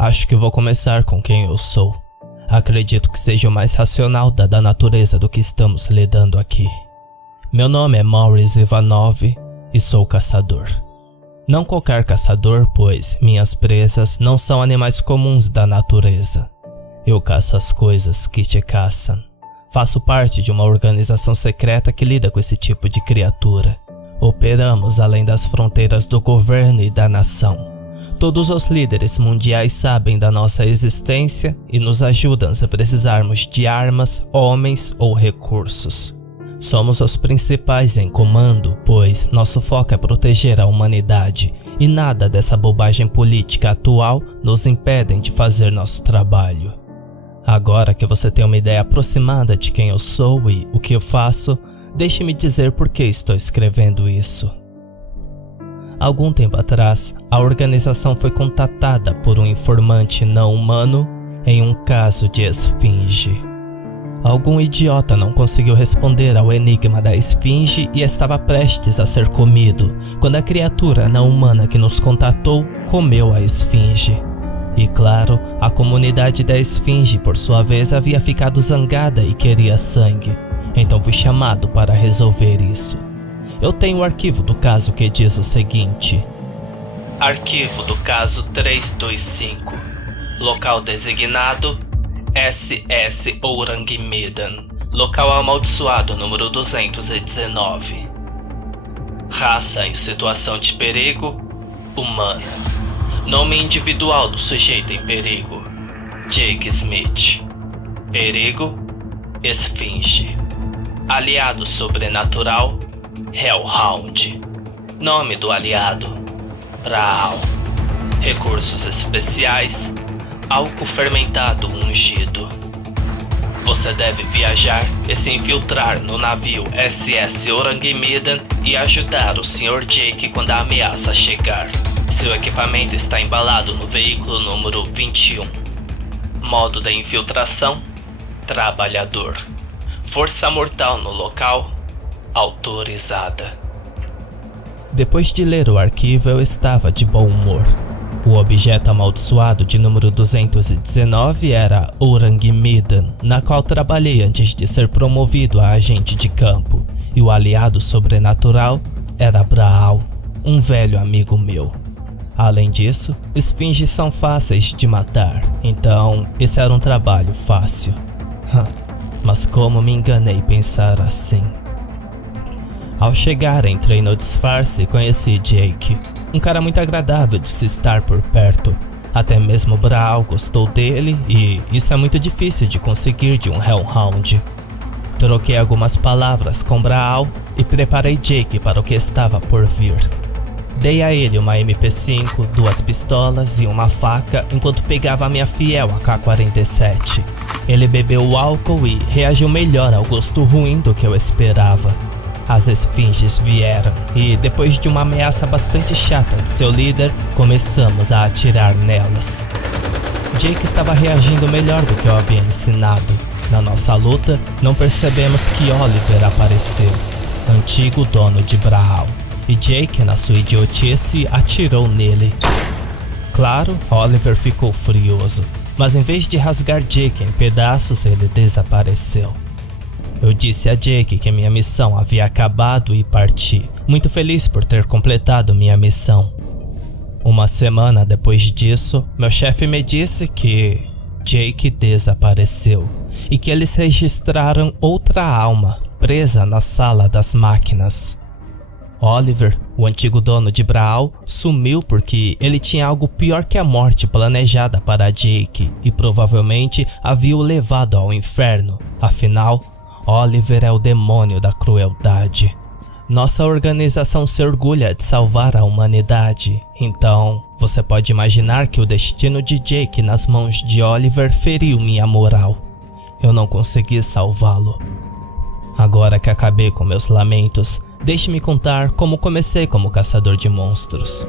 Acho que vou começar com quem eu sou. Acredito que seja o mais racional dada a natureza do que estamos lidando aqui. Meu nome é Maurice Ivanov e sou caçador. Não qualquer caçador, pois minhas presas não são animais comuns da natureza. Eu caço as coisas que te caçam. Faço parte de uma organização secreta que lida com esse tipo de criatura. Operamos além das fronteiras do governo e da nação. Todos os líderes mundiais sabem da nossa existência e nos ajudam se precisarmos de armas, homens ou recursos. Somos os principais em comando, pois nosso foco é proteger a humanidade e nada dessa bobagem política atual nos impede de fazer nosso trabalho. Agora que você tem uma ideia aproximada de quem eu sou e o que eu faço, deixe-me dizer por que estou escrevendo isso. Algum tempo atrás, a organização foi contatada por um informante não humano em um caso de esfinge. Algum idiota não conseguiu responder ao enigma da esfinge e estava prestes a ser comido, quando a criatura não humana que nos contatou comeu a esfinge. E claro, a comunidade da esfinge por sua vez havia ficado zangada e queria sangue, então fui chamado para resolver isso. Eu tenho o arquivo do caso que diz o seguinte: Arquivo do caso 325. Local designado SS Orang Medan. Local amaldiçoado número 219. Raça em situação de perigo: humana. Nome individual do sujeito em perigo: Jake Smith. Perigo: esfinge. Aliado sobrenatural: Hellhound. Nome do aliado: Braal. Recursos especiais: álcool fermentado ungido. Você deve viajar e se infiltrar no navio SS Orang Medan e ajudar o Sr. Jake quando a ameaça chegar. Seu equipamento está embalado no veículo número 21. Modo da infiltração: trabalhador. Força mortal no local: autorizada. Depois de ler o arquivo, eu estava de bom humor. O objeto amaldiçoado de número 219 era Orang Medan, na qual trabalhei antes de ser promovido a agente de campo, e o aliado sobrenatural era Braal, um velho amigo meu. Além disso, esfinges são fáceis de matar, então esse era um trabalho fácil. Mas como me enganei pensar assim. Ao chegar, entrei no disfarce e conheci Jake, um cara muito agradável de se estar por perto. Até mesmo Braal gostou dele e isso é muito difícil de conseguir de um Hellhound. Troquei algumas palavras com Braal e preparei Jake para o que estava por vir. Dei a ele uma MP5, 2 pistolas e uma faca enquanto pegava a minha fiel AK-47. Ele bebeu o álcool e reagiu melhor ao gosto ruim do que eu esperava. As esfinges vieram e, depois de uma ameaça bastante chata de seu líder, começamos a atirar nelas. Jake estava reagindo melhor do que eu havia ensinado. Na nossa luta, não percebemos que Oliver apareceu, antigo dono de Braal, e Jake, na sua idiotice, atirou nele. Claro, Oliver ficou furioso, mas em vez de rasgar Jake em pedaços, ele desapareceu. Eu disse a Jake que minha missão havia acabado e parti, muito feliz por ter completado minha missão. Uma semana depois disso, meu chefe me disse que Jake desapareceu e que eles registraram outra alma presa na sala das máquinas. Oliver, o antigo dono de Braal, sumiu porque ele tinha algo pior que a morte planejada para Jake e provavelmente havia o levado ao inferno. Afinal, Oliver é o demônio da crueldade. Nossa organização se orgulha de salvar a humanidade, então você pode imaginar que o destino de Jake nas mãos de Oliver feriu minha moral. Eu não consegui salvá-lo. Agora que acabei com meus lamentos, deixe-me contar como comecei como caçador de monstros.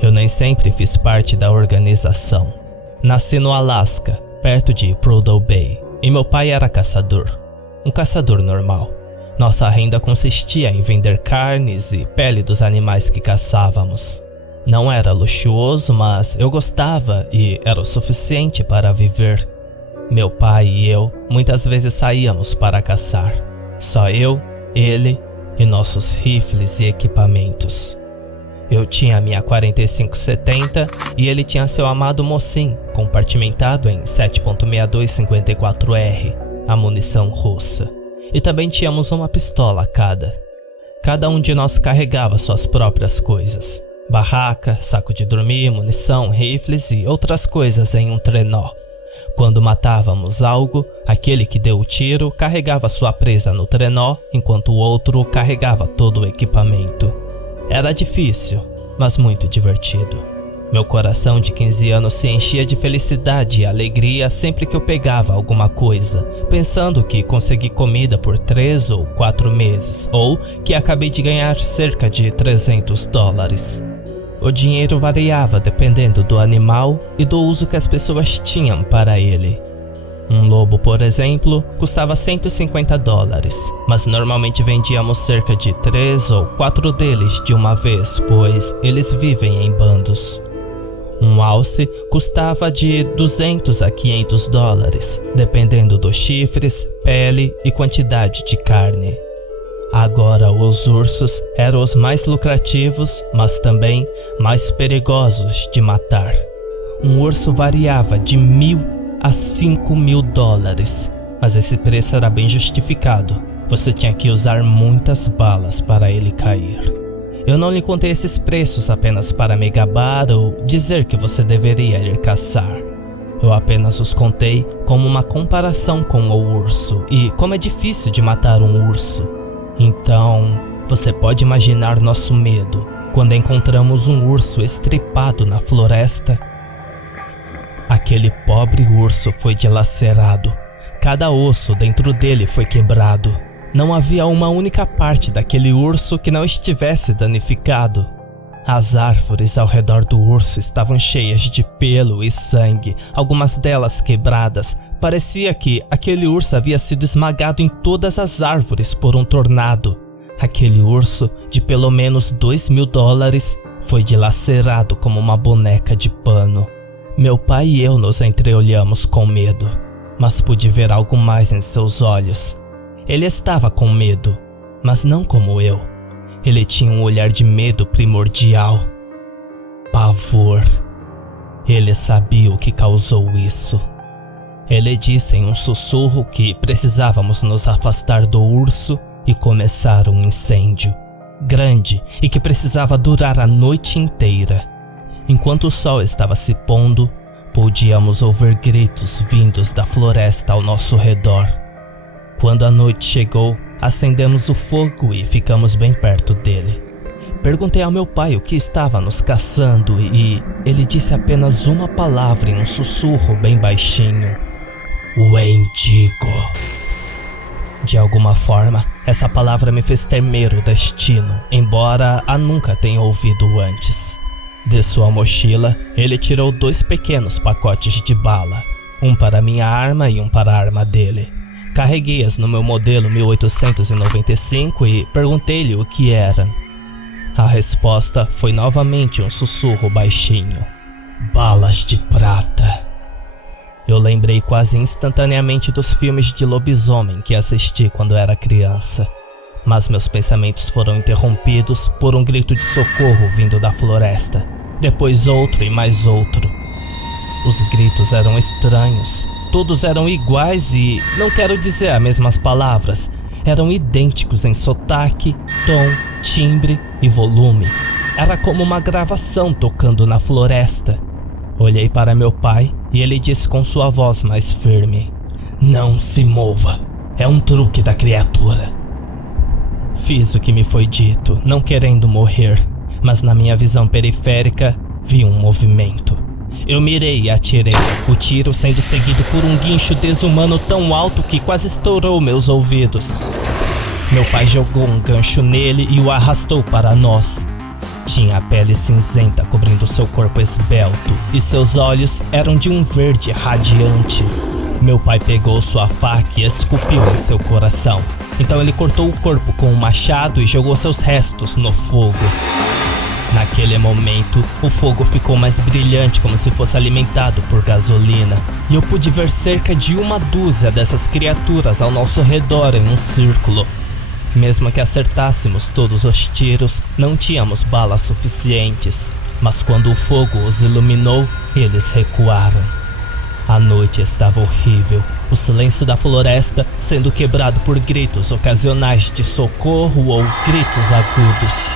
Eu nem sempre fiz parte da organização. Nasci no Alasca, perto de Prudhoe Bay, e meu pai era caçador. Um caçador normal. Nossa renda consistia em vender carnes e pele dos animais que caçávamos. Não era luxuoso, mas eu gostava e era o suficiente para viver. Meu pai e eu muitas vezes saíamos para caçar. Só eu, ele e nossos rifles e equipamentos. Eu tinha a minha 45-70 e ele tinha seu amado Mosin, compartimentado em 7.6254R, a munição russa. E também tínhamos uma pistola a cada. Cada um de nós carregava suas próprias coisas. Barraca, saco de dormir, munição, rifles e outras coisas em um trenó. Quando matávamos algo, aquele que deu o tiro carregava sua presa no trenó, enquanto o outro carregava todo o equipamento. Era difícil, mas muito divertido. Meu coração de 15 anos se enchia de felicidade e alegria sempre que eu pegava alguma coisa, pensando que consegui comida por 3 ou 4 meses, ou que acabei de ganhar cerca de $300. O dinheiro variava dependendo do animal e do uso que as pessoas tinham para ele. Um lobo, por exemplo, custava $150, mas normalmente vendíamos cerca de 3 ou 4 deles de uma vez, pois eles vivem em bandos. Um alce custava de $200 a $500, dependendo dos chifres, pele e quantidade de carne. Agora os ursos eram os mais lucrativos, mas também mais perigosos de matar. Um urso variava de $1.000 a $5.000, mas esse preço era bem justificado. Você tinha que usar muitas balas para ele cair. Eu não lhe contei esses preços apenas para me gabar ou dizer que você deveria ir caçar. Eu apenas os contei como uma comparação com o urso e como é difícil de matar um urso. Então, você pode imaginar nosso medo quando encontramos um urso estripado na floresta. Aquele pobre urso foi dilacerado. Cada osso dentro dele foi quebrado. Não havia uma única parte daquele urso que não estivesse danificado. As árvores ao redor do urso estavam cheias de pelo e sangue, algumas delas quebradas. Parecia que aquele urso havia sido esmagado em todas as árvores por um tornado. Aquele urso, de pelo menos $2.000, foi dilacerado como uma boneca de pano. Meu pai e eu nos entreolhamos com medo, mas pude ver algo mais em seus olhos. Ele estava com medo, mas não como eu. Ele tinha um olhar de medo primordial. Pavor. Ele sabia o que causou isso. Ele disse em um sussurro que precisávamos nos afastar do urso e começar um incêndio grande e que precisava durar a noite inteira. Enquanto o sol estava se pondo, podíamos ouvir gritos vindos da floresta ao nosso redor. Quando a noite chegou, acendemos o fogo e ficamos bem perto dele. Perguntei ao meu pai o que estava nos caçando e ele disse apenas uma palavra em um sussurro bem baixinho: Wendigo. De alguma forma, essa palavra me fez temer o destino, embora a nunca tenha ouvido antes. De sua mochila, ele tirou 2 pequenos pacotes de bala, um para minha arma e um para a arma dele. Carreguei-as no meu modelo 1895 e perguntei-lhe o que era. A resposta foi novamente um sussurro baixinho: balas de prata. Eu lembrei quase instantaneamente dos filmes de lobisomem que assisti quando era criança. Mas meus pensamentos foram interrompidos por um grito de socorro vindo da floresta. Depois outro e mais outro. Os gritos eram estranhos. Todos eram iguais e, não quero dizer as mesmas palavras, eram idênticos em sotaque, tom, timbre e volume. Era como uma gravação tocando na floresta. Olhei para meu pai e ele disse com sua voz mais firme: não se mova, é um truque da criatura. Fiz o que me foi dito, não querendo morrer, mas na minha visão periférica vi um movimento. Eu mirei e atirei, o tiro sendo seguido por um guincho desumano tão alto que quase estourou meus ouvidos. Meu pai jogou um gancho nele e o arrastou para nós. Tinha a pele cinzenta cobrindo seu corpo esbelto e seus olhos eram de um verde radiante. Meu pai pegou sua faca e esculpiu em seu coração. Então ele cortou o corpo com um machado e jogou seus restos no fogo. Naquele momento, o fogo ficou mais brilhante, como se fosse alimentado por gasolina, e eu pude ver cerca de 1 dúzia dessas criaturas ao nosso redor em um círculo. Mesmo que acertássemos todos os tiros, não tínhamos balas suficientes, mas quando o fogo os iluminou, eles recuaram. A noite estava horrível, o silêncio da floresta sendo quebrado por gritos ocasionais de socorro ou gritos agudos.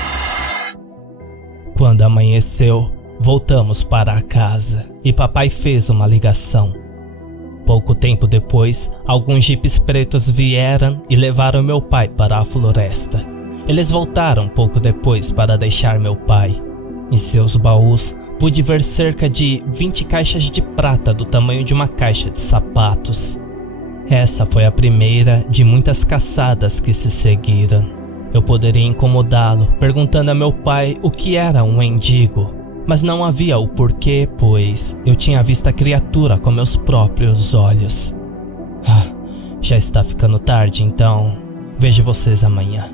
Quando amanheceu, voltamos para a casa e papai fez uma ligação. Pouco tempo depois, alguns jipes pretos vieram e levaram meu pai para a floresta. Eles voltaram pouco depois para deixar meu pai. Em seus baús, pude ver cerca de 20 caixas de prata do tamanho de uma caixa de sapatos. Essa foi a primeira de muitas caçadas que se seguiram. Eu poderia incomodá-lo, perguntando a meu pai o que era um mendigo, mas não havia o porquê, pois eu tinha visto a criatura com meus próprios olhos. Já está ficando tarde, então vejo vocês amanhã.